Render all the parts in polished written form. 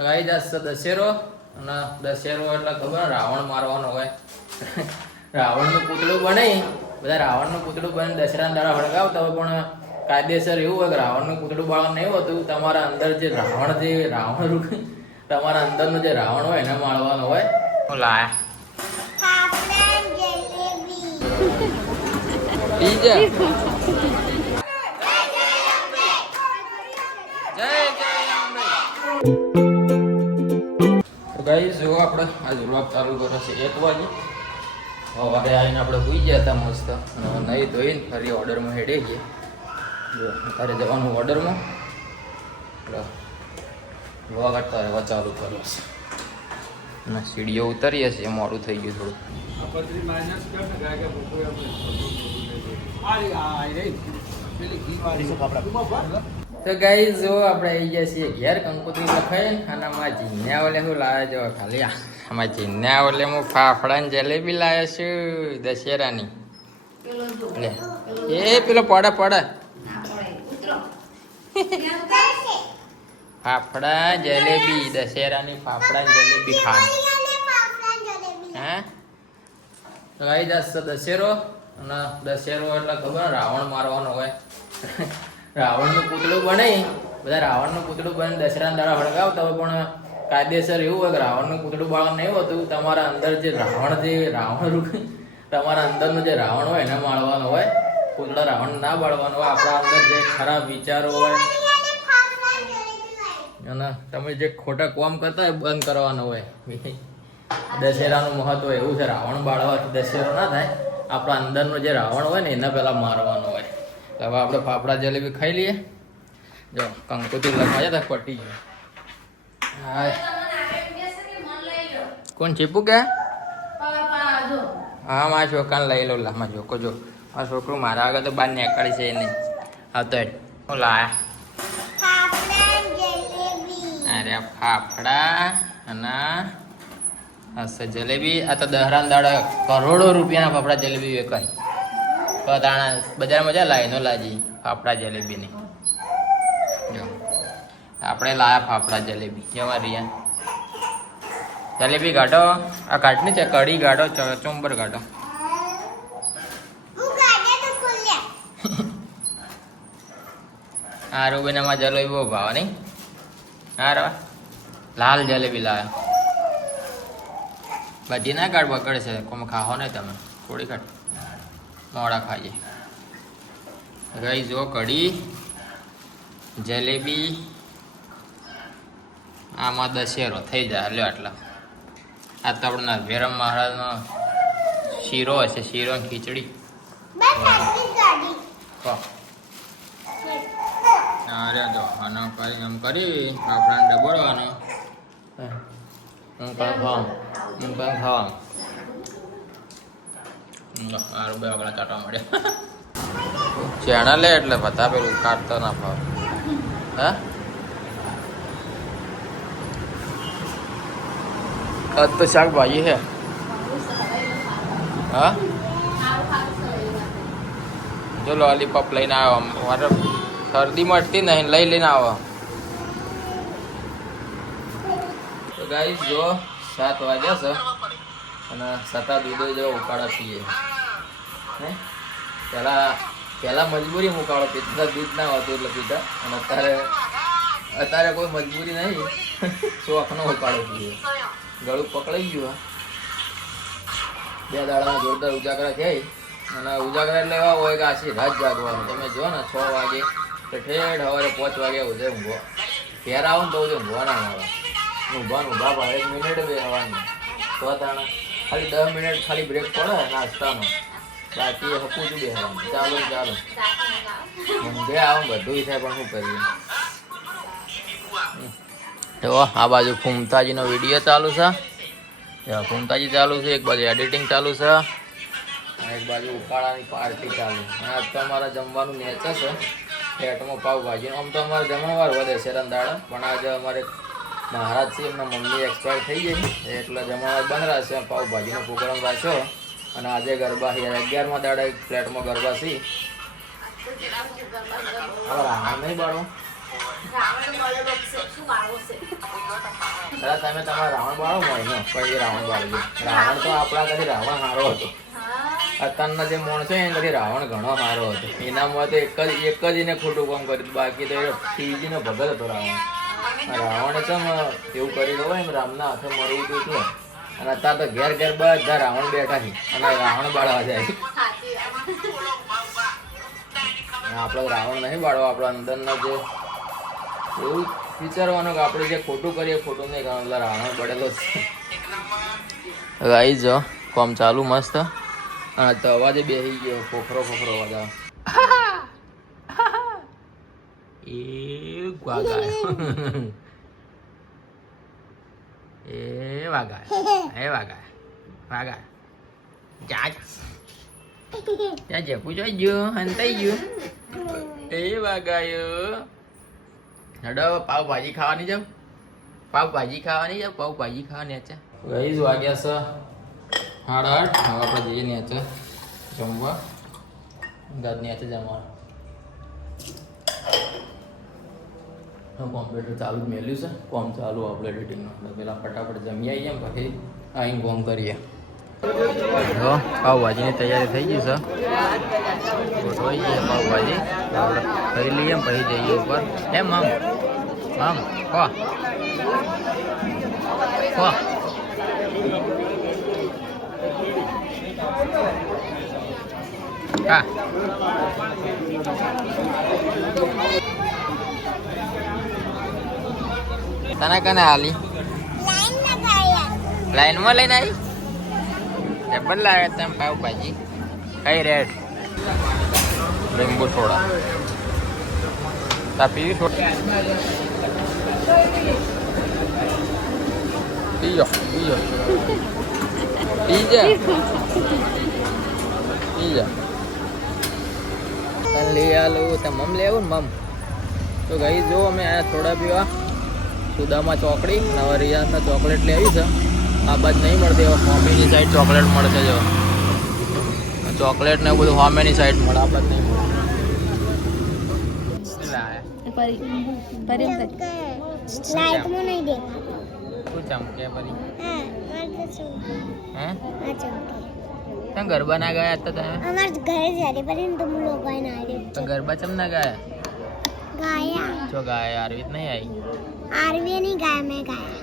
ગાઈ જશે દશેરો અને દશેરો એટલે ખબર રાવણ મારવાનો હોય. રાવણનું પૂતળું બને, બધા રાવણનું પૂતળું બને દશેરાના દાડા હળગાવતા હોય, પણ કાયદેસર એવું હોય કે રાવણનું પૂતળું બાળવાનું નહીં હોતું. તમારા અંદર જે રાવણ તમારા અંદરનો જે રાવણ હોય એને માળવાનો હોય. હું લાયા ગાઈસ જો આપણે આજ વ્લોગ ચાલુ કર્યો છે 1 વાગે. સવારે આવીને આપણે સુઈ ગયા હતા મસ્ત, નહીં ધોઈને ફરી ઓર્ડરમાં હેડે ગયા. જો અત્યારે જવાનું ઓર્ડરમાં, વ્લોગ અત્યારે હવે ચાલુ કર્યો છે અને સીડીઓ ઉતરીએ છીએ, મોડું થઈ ગયું થોડું. તો ગાઈસ જો આપણે આવી ગયા છીએ ઘેર. કંકોત્રી લખાય અને આમાં જીન્યા ઓલે શું લાવે જો ખાલી આમાં જીન્યા ઓલે હું ફાફડા ને જલેબી લાવ્યો છું દશેરાની. એ પેલો પડે ફાફડા જલેબી દશેરાની ફાફડા જલેબી ખાન. હે ગાઈ જશે દશેરો અને દશેરો એટલે ખબર રાવણ મારવાનો હોય. રાવણનું પૂતળું બને, બધા રાવણનું પૂતળું બને દશેરાના દાડા હળગાવતા હોય, પણ કાયદેસર એવું હોય કે રાવણનું પૂતળું બાળવાનું નહીં હોતું. તમારા અંદર જે રાવણ તમારા અંદરનો જે રાવણ હોય એને માળવાનો હોય. પૂતળા રાવણ ના બાળવાનો હોય. આપણા અંદર જે ખરાબ વિચારો હોય અને તમે જે ખોટા કામ કરતા હોય બંધ કરવાનો હોય. દશેરાનું મહત્વ એવું છે, રાવણ બાળવાથી દશેરો ના થાય. આપણા અંદરનો જે રાવણ હોય ને એને પહેલા મારવાનો હોય. તો હવે આપણે ફાફડા જલેબી ખાઈ લઈએ. જો કંકોત્રી લખવા જતા પટી ગયું. હા કોણ ચીપુ કે? હા મારા છોકરાને લઈ લો. મારા છોકરો જો મારા છોકરું મારા આગળ તો બહાર નીકળી છે નહીં. હા તો હું લાયા અરે ફાફડા અને જલેબી. આ તો દહરાન દાડા કરોડો રૂપિયાના ફાફડા જલેબી વેચાય. તો તાણા બજારમાં મજા લાવીને લાજી ફાફડા જલેબીની. જો આપણે લાયા ફાફડા જલેબી. કેવા રહ્યા જલેબી કાઢો. આ કાઢની છે કઢી કાઢો, ચોંબર કાઢો. હા રૂબીનામાં જલેબી બહુ ભાવ નહીં. હા રવા લાલ જલેબી લાવ્યા. બધી ના કાઢ બકડે છે. કોમ ખાઓ નહીં તમે, થોડી કાઢ મોડા ખાઈએ. ગઈ જો કઢી જલેબી. આમાં દશેરો થઈ જાય. લ્યો આટલા. આ તો આપણા વેરમ મહારાજનો શીરો હશે, શીરો ને ખીચડી. અરે જો આનો કરી એમ કરી ફાફડાને ડબોળવાનો. હું પણ ખાવા બે આપણા કાઢવા મળ્યા. ચેણા લે એટલે બધા પેલું કાઢતો ના ભાવ. હા આજ તો શાકભાજી છે. હા જો લોલીપોપ લઈને આવ્યો. મારે શરદી મટતી નહીં, લઈને આવો. તો ગાઈસ જો 7 વાગ્યા છે અને 7 દૂધો જેવો ઉકાળા પીએ. પહેલા મજબૂરી ઉકાળો પીતા, દૂધ ના હોતું એટલે પીતા. અને અત્યારે કોઈ મજબૂરી નહીં, શોખનો ઉકાળો પીએ. ગળું પકડાઈ ગયું. 2 દાડામાં જોરદાર ઉજાગરા થઈ. અને ઉજાગરા એટલે એવા હોય કે આછી રાત જાગવાનું. તમે જો ને 6 વાગે તો ઠેઠ સવારે 5 વાગે ઉધે ઊંઘો. ઘેર આવો ને તો ઉધે ઊંઘવા ના મળે. ઊભા 1 મિનિટ બેસવાની. તો તાણે ખાલી 10 મિનિટ ખાલી બ્રેક પડે નાસ્તાનો. બાકી હપું જ બેસવાનું. ચાલો ઊંઘે આવો બધું થાય, પણ શું કરીએ. તો આ બાજુ ફૂમતાજીનો વિડીયો ચાલુ છે. ફૂમતાજી ચાલુ છે, એક બાજુ એડિટિંગ ચાલુ છે, એક બાજુ ઉકાળાની પાર્ટી ચાલુ. આજ તો અમારા જમવાનું નેચર છે. ફ્લેટમાં પાવભાજી. આમ તો અમારે જમણવાર વધે દશેરાના દાડા, પણ આજે અમારે મહારાજ છે, એમના મમ્મી એક્સપાયર થઈ ગઈ એટલે જમણવાર બંધ રહેશે. પાવભાજીનો પ્રોગ્રામ રાખ્યો. અને આજે ગરબા 11મા દાડા એક ફ્લેટમાં ગરબા છે. નહીં બાળો કદાચ તમે તમારા રાવણ બાળો હોય ને પછી રાવણ બાળજો. રાવણ તો આપણા કદી રાવણ સારો હતો. અત્યારના જે માણસો એને કદી રાવણ ઘણો સારો હતો. એનામાં તો એક જ એને ખોટું કામ કર્યું. બાકી તો એ શિવજીનો ભગત હતો રાવણ. રાવણે તો એવું કરી દો એમ રામના હાથે મરવું હતું એટલે. અને અત્યારે તો ઘેર ઘેર બધા રાવણ બેઠા છે અને રાવણ બાળવા જાય. આપણે રાવણ નહીં બાળવો. આપણા અંદરના જે એવું વિચારવાનું કે આપણે જે ખોટું કરીએ ખોટું નહીં કરવાનું. એટલે રાવણ બળેલો જ છે. આવી જો કોમ ચાલુ મસ્ત. અને તો અવાજે બેસી ગયો ખોખરો ખોખરો અવાજ આવે. એ વાગાય એ વાગાય એ વાગાય વાગાય જા ત્યાં જપું જોઈ ગયું હંતાઈ ગયું એ વાગાયો. હડો પાવભાજી ખાવાની જાવ. પાવભાજી ખાવાની જાવ. પાવભાજી ખાવાની છે. ગઈ જ વાગ્યા છે 8:30. હવે આપણે જઈએ નેચે જમવા. દાદ નેચે જમવા. કોમ્પ્યુટર ચાલુ જ મેલ્યું છે. કોમ ચાલુ આપણે એડિટિંગમાં. પેલા ફટાફટ જમી આવીએ પછી આવીને કોમ કરીએ. જો પાવભાજીની તૈયારી થઈ ગઈ છે. ગોઠવાઈ ગઈ પાવભાજી. આપણે ખાઈ લઈએ પછી જઈએ ઉપર. એમ આમ આમ ખો ખો. હા તને કને હાલી લાઈનમાં લઈને આવી. ડબલ લાવે તમે પાવભાજી કઈ રેટ લીંબુ થોડા તા પીવી થોડા પીજો પીજો પીજા પીજા તને લઈ આલું તો મમ લેવું ને મમ. તો ગઈ જો અમે આયા થોડા પીવા સુદામા ચોકડી. નવા રિયાઝના ચોકલેટ લેવી છે. આ બાદ નહીં મળતી. હવે હોમીની સાઈડ ચોકલેટ મળશે. જો ચોકલેટ ને બધું હોમીની સાઈડ મળે. આ બાદ નહીં મળે. શું ચમકે પરી? હે તમે ગરબા ના ગયા હતા તમે? તો ગરબા ચમ ના ગયા? જો ગાયા આરવીત નહીં આવી. आरवी नहीं गाया मैं गाया.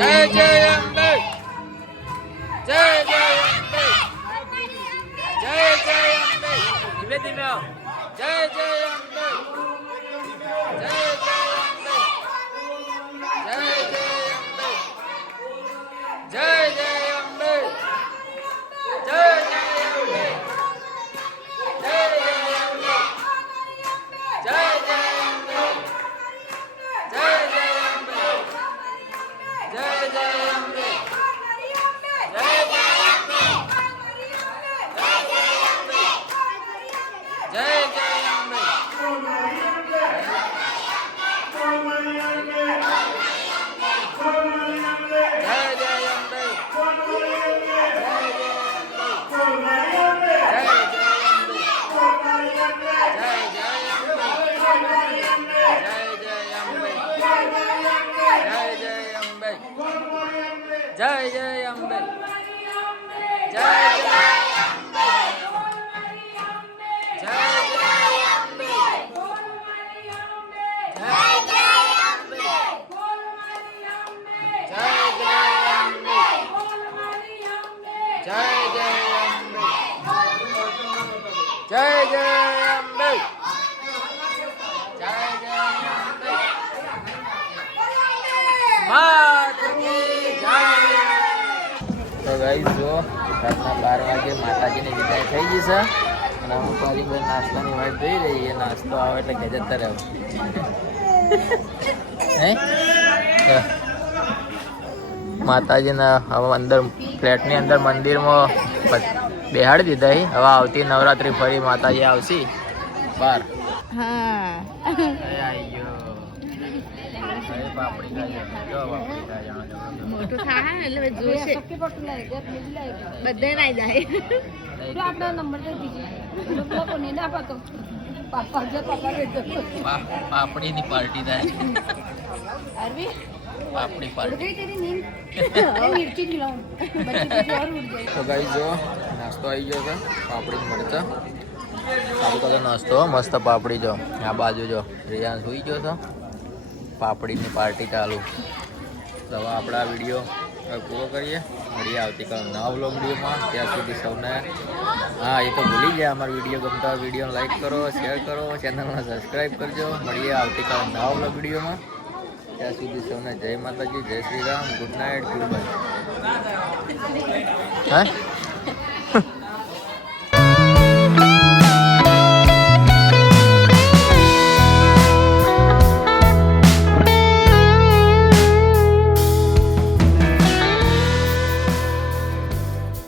જય જય અંબે જય જય અંબે જય જય અંબે. ધીમે ધીમે આવ. જય જય અંબે જય જય અંબે જય જય અંબે જય જય અંબે જય જય અંબે જય જય અંબે જય જય અંબે જય જય અંબે જય જય અંબે જય જય અંબે જય જય અંબે. જય જય અંબે જય જય તો ગાઈસ જો રાતના 12 વાગે માતાજીની વિદાય થઈ ગઈ છે અને અમુક વાગે ભાઈ નાસ્તાની વાત જોઈ રહી એ નાસ્તો આવે એટલે કે જતા રહે હે માતાજીના હવે અંદર ફ્લેટની અંદર મંદિરમાં બેહાડી દીધા હી. હવે આવતી નવરાત્રી ફરી માતાજી આવશે બાર. હા આવી ગયો પાપડી ખાઈ જો પાપડી ખાઈ મોટું થાય એટલે જોશે બધે નાઈ જાય આપણા નંબર દે દીजिए લોકોને ના પાતો પાપા બેટો પાપડીની પાર્ટી થાય અરવી પાપડી પાર્ટી. गई तेरी नींद अरे मिर्ची खिलाऊं बच्चे तो और उठ गए તો ગાઈ જો નાસ્તો આવી ગયો છે પાપડી મરચા સારું કરો નાસ્તો મસ્ત પાપડી જો આ બાજુ જો રિયાન સુઈ ગયો છે પાપડીની પાર્ટી ચાલુ. તો હવે આપણા વિડીયો પૂરો કરીએ મળીએ આવતીકાલ નવા વ્લોગ વિડીયોમાં. ત્યાં સુધી સૌને હા એ તો ભૂલી ગયા અમારો વિડીયો ગમતા વિડીયો લાઈક કરો શેર કરો ચેનલને સબસ્ક્રાઈબ કરજો. મળીએ આવતીકાલ નવા વ્લોગ વિડીયોમાં. ત્યાં સુધી સૌને જય માતાજી જય Shri Ram good night good bye. હા